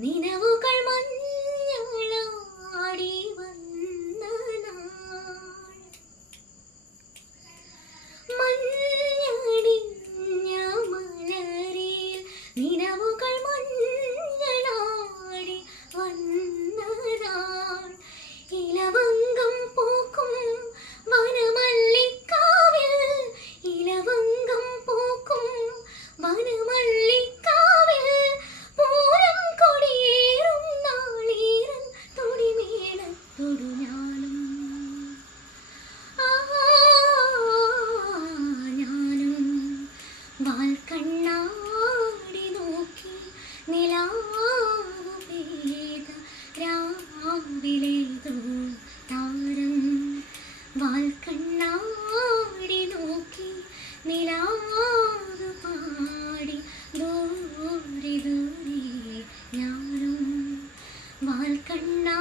നിലവുകൾ മഞ്ഞളാടി വന്ന മഞ്ഞടിഞ്ഞ മലരിൽ നിലവുകൾ മഞ്ഞ പാമ്പിലേതോ താരം. വാൽക്കണ്ണാടി നോക്കി നിലാവ് പാടി ദൂരെ ദൂരെ ഞാനും. വാൽക്കണ്ണാ